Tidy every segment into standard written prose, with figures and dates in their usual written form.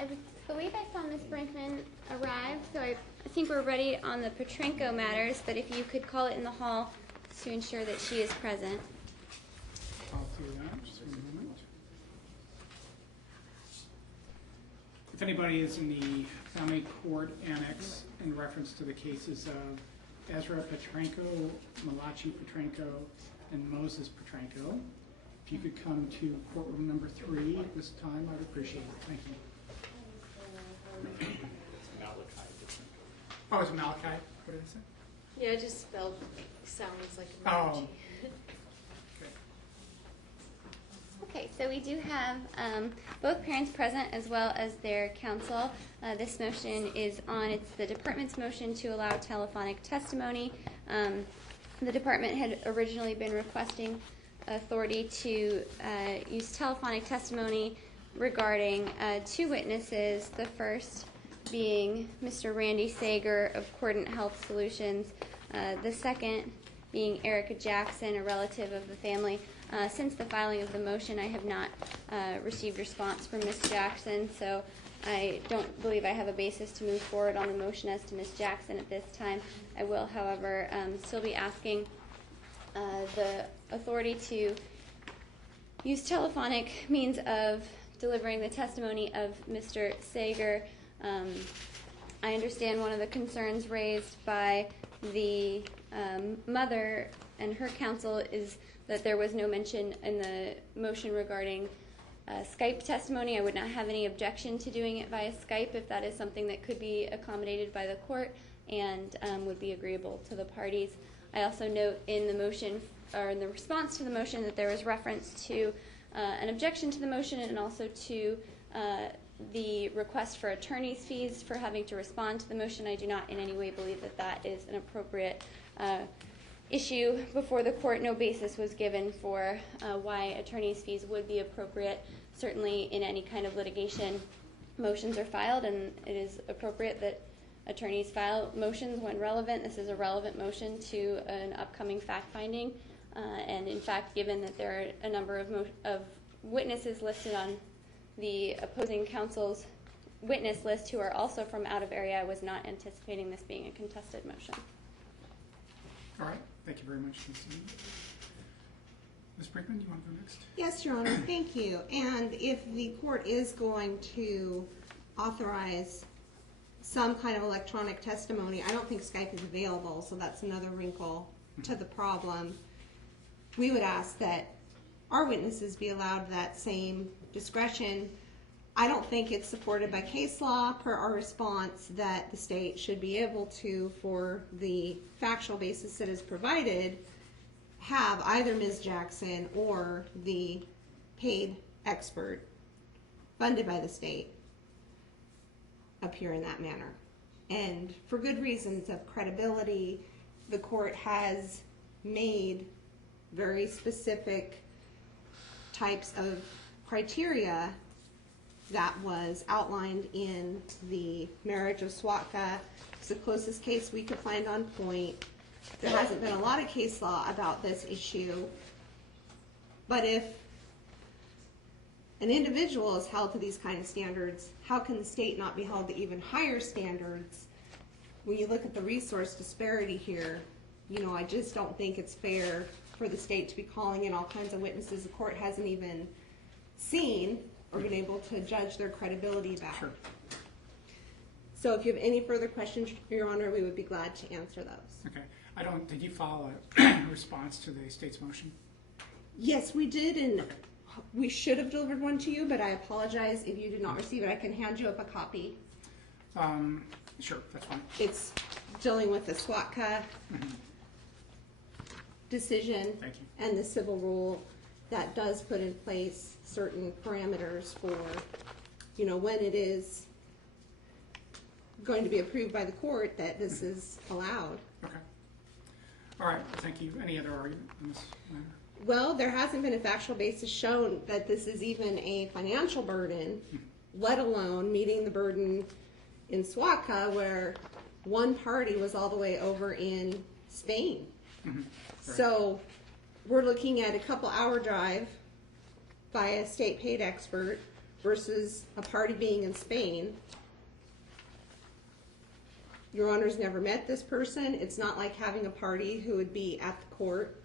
I believe I saw Ms. Brinkman arrive, so I think we're ready on the Petrenko matters, but if you could call it in the hall to ensure that she is present. I'll do that. Just one moment. If anybody is in the family court annex in reference to the cases of Ezra Petrenko, Malachi Petrenko, and Moses Petrenko, if you could come to courtroom number 3 at this time, I'd appreciate it. Thank you. Oh, it's Malachi? What did I say? Yeah, it just spelled sounds like a Oh. Okay, so we do have both parents present as well as their counsel. This motion is on, it's the department's motion to allow telephonic testimony. The department had originally been requesting authority to use telephonic testimony regarding 2 witnesses, the first being Mr. Randy Sager of Cordant Health Solutions, the second being Erica Jackson, a relative of the family. Since the filing of the motion, I have not received response from Ms. Jackson, so I don't believe I have a basis to move forward on the motion as to Ms. Jackson at this time. I will, however, still be asking the authority to use telephonic means of delivering the testimony of Mr. Sager. I understand one of the concerns raised by the mother and her counsel is that there was no mention in the motion regarding Skype testimony. I would not have any objection to doing it via Skype if that is something that could be accommodated by the court and would be agreeable to the parties. I also note in the motion, or in the response to the motion, that there was reference to an objection to the motion and also to the request for attorney's fees for having to respond to the motion. I do not in any way believe that that is an appropriate issue before the court. No basis was given for why attorney's fees would be appropriate. Certainly in any kind of litigation, motions are filed, and it is appropriate that attorneys file motions when relevant. This is a relevant motion to an upcoming fact-finding, and in fact, given that there are a number of witnesses listed on the opposing counsel's witness list who are also from out of area, I was not anticipating this being a contested motion. All right. Thank you very much, Ms. Brinkman, you want to go next? Yes, Your Honor. Thank you. And if the court is going to authorize some kind of electronic testimony, I don't think Skype is available, so that's another wrinkle to the problem. We would ask that our witnesses be allowed that same discretion. I don't think it's supported by case law per our response that the state should be able to, for the factual basis that is provided, have either Ms. Jackson or the paid expert funded by the state appear in that manner. And for good reasons of credibility, the court has made very specific types of criteria that was outlined in the marriage of Swatka. It's the closest case we could find on point. There hasn't been a lot of case law about this issue, but if an individual is held to these kind of standards, how can the state not be held to even higher standards? When you look at the resource disparity here, you know, I just don't think it's fair for the state to be calling in all kinds of witnesses the court hasn't even seen or been able to judge their credibility about. Sure. So if you have any further questions, Your Honor, we would be glad to answer those. Okay. Did you file a response to the state's motion? Yes, we did, and we should have delivered one to you, but I apologize if you did not receive it. I can hand you up a copy. Sure, that's fine. It's dealing with the Swatka decision and the civil rule that does put in place certain parameters for, you know, when it is going to be approved by the court that this is allowed. Okay. All right. Thank you. Any other argument on this matter? Well, there hasn't been a factual basis shown that this is even a financial burden, let alone meeting the burden in Swatka, where one party was all the way over in Spain. Right. So we're looking at a couple-hour drive by a state paid expert versus a party being in Spain. Your Honor's never met this person. It's not like having a party who would be at the court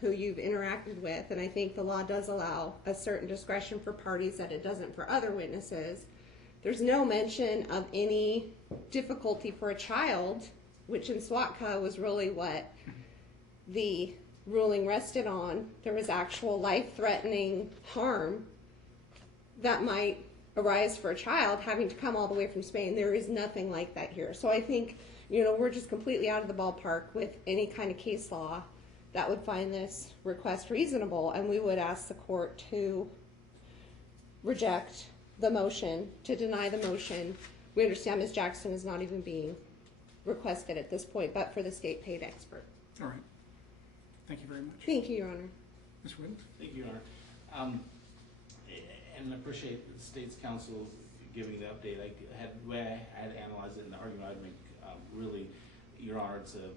who you've interacted with, and I think the law does allow a certain discretion for parties that it doesn't for other witnesses. There's no mention of any difficulty for a child, which in SWATCA was really what the ruling rested on. There was actual life-threatening harm that might arise for a child having to come all the way from Spain. There is nothing like that here. So I think, we're just completely out of the ballpark with any kind of case law that would find this request reasonable, and we would ask the court to reject the motion, to deny the motion. We understand Ms. Jackson is not even being requested at this point, but for the state paid expert. All right. Thank you very much. Thank you, Your Honor. Ms. Whitten? Thank you, Your Honor. And I appreciate the state's counsel giving the update. The way I had analyzed it in the argument I'd make, really, Your Honor, it's a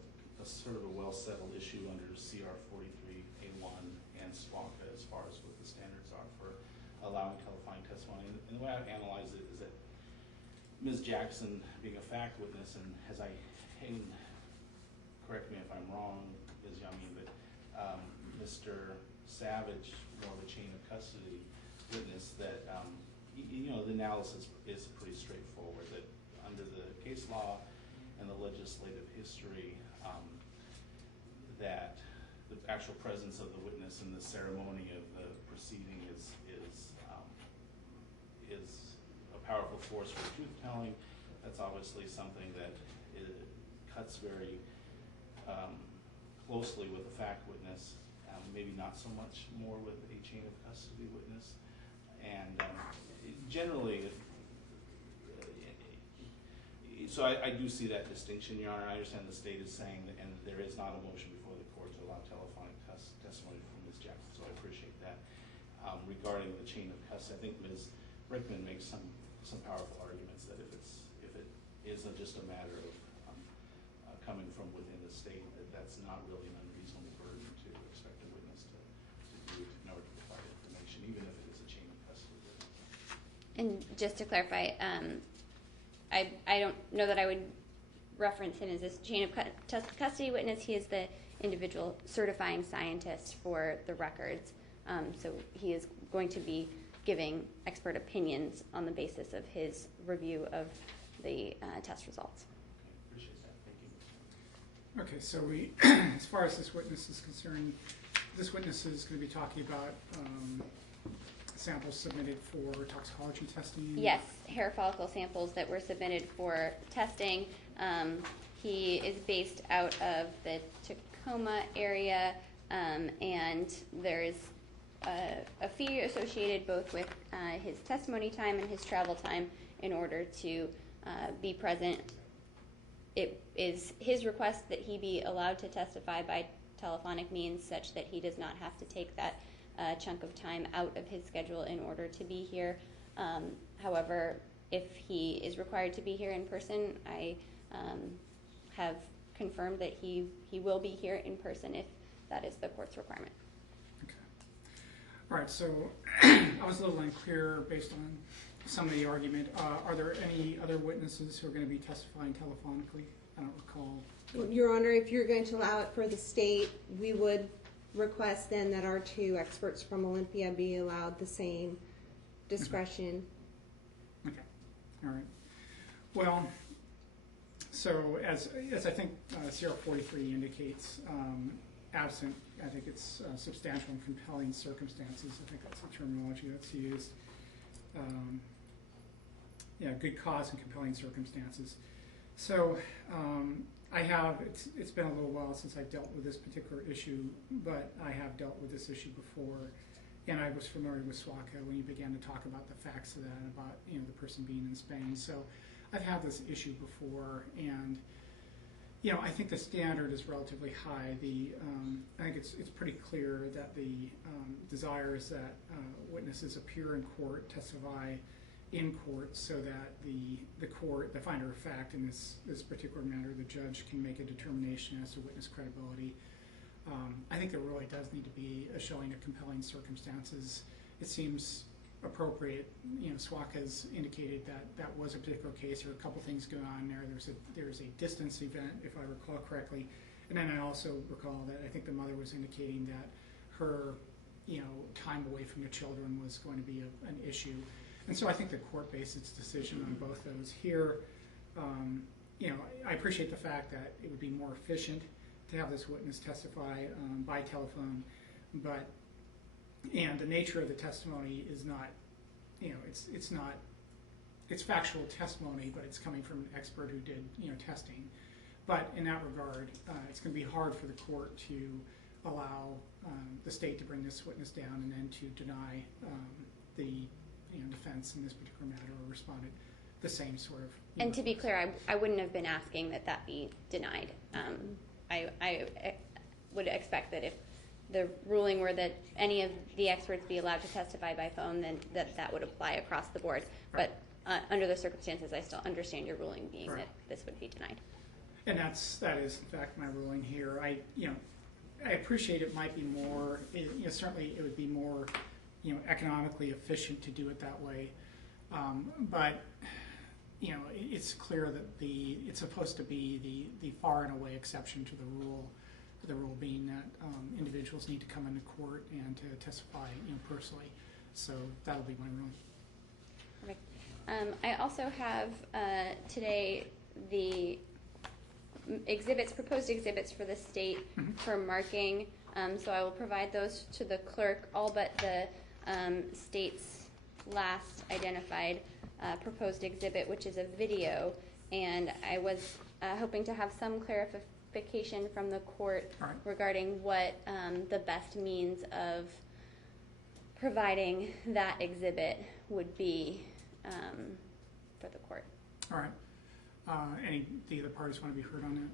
sort of a well-settled issue under CR 43A1 and SWACA as far as what the standards are for allowing telephonic testimony. And the way I've analyzed it is that Ms. Jackson, being a fact witness, and as correct me if I'm wrong, Ms. Yummy, but Mr. Savage, more of a chain of custody witness, that the analysis is pretty straightforward, that under the case law and the legislative history, that the actual presence of the witness in the ceremony of the proceeding is a powerful force for truth telling. That's obviously something that cuts very closely with a fact witness, maybe not so much more with a chain of custody witness. And generally, so I do see that distinction, Your Honor. I understand the state is saying that, and there is not a motion before the court to allow telephonic testimony from Ms. Jackson, so I appreciate that. Regarding the chain of custody, I think Ms. Rickman makes some powerful arguments that if it isn't just a matter of coming from within the state, that's not really an unreasonable burden to expect a witness to do in order to provide information, even if it is a chain of custody witness. And just to clarify, I don't know that I would reference him as this chain of custody witness. He is the individual certifying scientist for the records. So he is going to be giving expert opinions on the basis of his review of the test results. Okay, appreciate that. Thank you. Okay, so we, as far as this witness is concerned, this witness is going to be talking about samples submitted for toxicology testing. Yes, hair follicle samples that were submitted for testing. He is based out of the Tacoma area, and there is a fee associated both with his testimony time and his travel time in order to be present. It is his request that he be allowed to testify by telephonic means such that he does not have to take that chunk of time out of his schedule in order to be here. However, if he is required to be here in person, I have confirmed that he will be here in person if that is the court's requirement. Okay. All right, so I was a little unclear based on some of the argument. Are there any other witnesses who are going to be testifying telephonically? I don't recall. Your Honor, if you're going to allow it for the state, we would request then that our two experts from Olympia be allowed the same discretion. Okay, all right. Well, so as I think CR 43 indicates, absent, I think it's substantial and compelling circumstances. I think that's the terminology that's used. Yeah, good cause and compelling circumstances. So it's been a little while since I've dealt with this particular issue, but I have dealt with this issue before, and I was familiar with SWACA when you began to talk about the facts of that and about the person being in Spain. So I've had this issue before, and I think the standard is relatively high. I think it's pretty clear that the desire is that witnesses appear in court, testify in court, so that the court, the finder of fact in this particular matter, the judge can make a determination as to witness credibility. I think there really does need to be a showing of compelling circumstances. It seems appropriate. SWAC has indicated that that was a particular case. There were a couple things going on there. There's a distance event, if I recall correctly. And then I also recall that I think the mother was indicating that her, time away from the children was going to be an issue. And so I think the court based its decision on both those. Here, I appreciate the fact that it would be more efficient to have this witness testify by telephone, and the nature of the testimony is not, it's factual testimony, but it's coming from an expert who did, testing. But in that regard, it's going to be hard for the court to allow the state to bring this witness down and then to deny the defense in this particular matter or respondent the same sort of. And to be clear, I wouldn't have been asking that be denied. I would expect that if the ruling were that any of the experts be allowed to testify by phone, then that would apply across the board. Right. But under the circumstances, I still understand your ruling being right. That this would be denied. And that is in fact my ruling here. I appreciate it might be more. Certainly it would be more, economically efficient to do it that way. But it's clear that it's supposed to be the far and away exception to the rule. The rule being that individuals need to come into court and to testify, personally. So that'll be my ruling. Perfect. I also have today the proposed exhibits for the state for marking. So I will provide those to the clerk, all but the state's last identified proposed exhibit, which is a video. And I was hoping to have some clarification from the court right. regarding what the best means of providing that exhibit would be for the court. All right. Any the other parties want to be heard on that?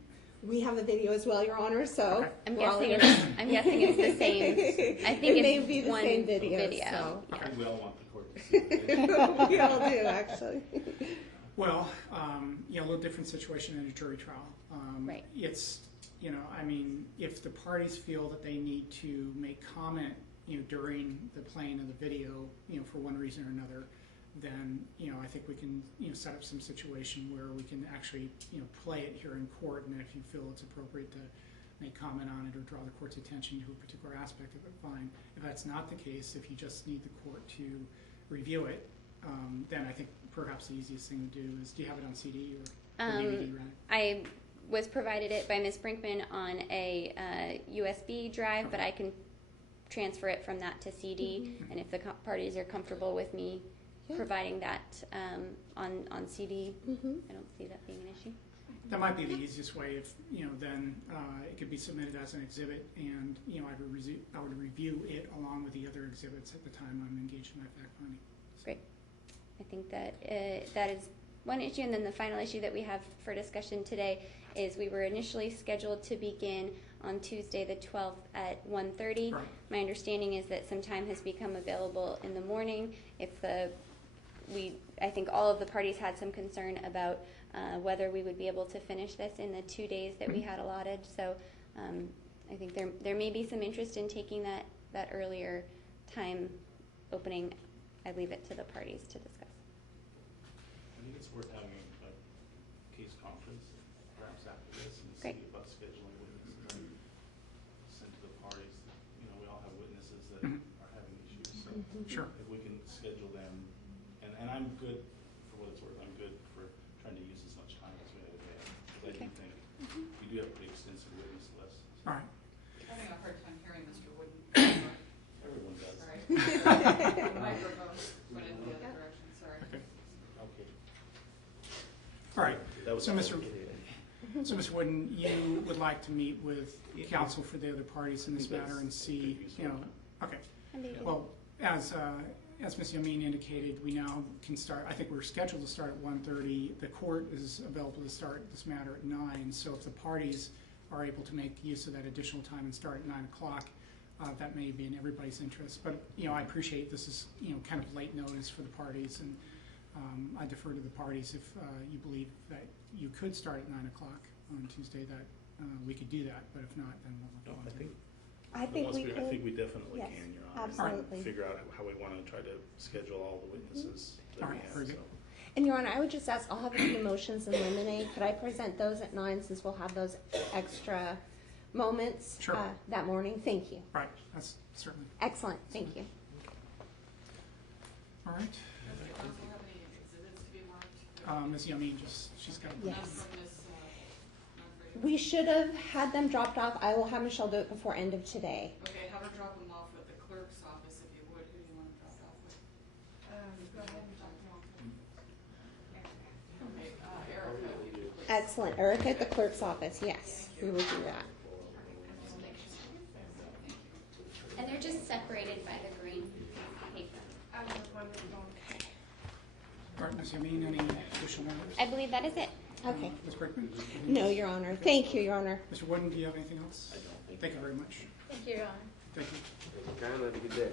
We have a video as well, Your Honor. So okay. I'm guessing it's the same. I think it may be the one same video. So, yeah. We all want the court to see it. We all do, actually. Well, a little different situation in a jury trial. Right. It's, if the parties feel that they need to make comment, during the playing of the video, for one reason or another, then, I think we can, set up some situation where we can actually, play it here in court, and then if you feel it's appropriate to make comment on it or draw the court's attention to a particular aspect of it, fine. If that's not the case, if you just need the court to review it, then I think perhaps the easiest thing to do is, do you have it on CD or DVD, right? I was provided it by Ms. Brinkman on a USB drive, okay. But I can transfer it from that to CD, and if the parties are comfortable with me providing that on CD, I don't see that being an issue. That might be the easiest way. If then it could be submitted as an exhibit, and I would review it along with the other exhibits at the time I'm engaged in that fact finding. So. Great. I think that that is one issue, and then the final issue that we have for discussion today is we were initially scheduled to begin on Tuesday the 12th at 1:30. Right. My understanding is that some time has become available in the morning. I think all of the parties had some concern about whether we would be able to finish this in the 2 days that we had allotted. So I think there may be some interest in taking that earlier time opening. I leave it to the parties to discuss. I think it's worth having a case conference, perhaps after this, and Great. see about scheduling witnesses and send to the parties. We all have witnesses that are having issues. So sure. If we can schedule them, and I'm good, for what it's worth, I'm good for trying to use as much time as we have today. Because I do think we do have a pretty extensive witness list. So. All right. I'm having a hard time hearing Mr. Wooden. Everyone does. All right. Microphone went in the other direction. Sorry. Okay. Okay. All right. So, Mr. Wooden, you would like to meet with counsel for the other parties in this matter and see, okay. Well, as Ms. Yamin indicated, we now can start. I think we're scheduled to start at 1:30. The court is available to start this matter at 9. So if the parties are able to make use of that additional time and start at 9 o'clock, that may be in everybody's interest. But I appreciate this is kind of late notice for the parties, and I defer to the parties if you believe that you could start at 9 o'clock on Tuesday. That we could do that, but if not, then we'll. No, I think I think we I could. think we definitely Yes, can, Your Honor. absolutely. Figure out how we want to try to schedule all the witnesses that All we right, have, very good. so. And Your Honor, I would just ask, I'll have a few motions in limine. Could I present those at 9 since we'll have those extra moments Sure. that morning? Thank you. Right, that's certainly, Excellent, thank you. all right. Does the council have any exhibits to be marked? Ms. Yummy, she's got. Yes. Not from this, not for- We should have had them dropped off. I will have Michelle do it before end of today. Okay, have her drop them off at the clerk's office if you would. Who do you want to drop off with? Go ahead and drop them off. Okay, Erica, if you would please. Excellent. Erica at the clerk's office, yes, we will do that. And they're just separated by the green paper. All right, Ms. Yummy, any additional matters? I believe that is it. Okay. Ms. Brickman? No, Your Honor. Thank you, Your Honor. Mr. Wooden, do you have anything else? I don't think. Thank you very much. Thank you, Your Honor. Thank you. Kind of a good day.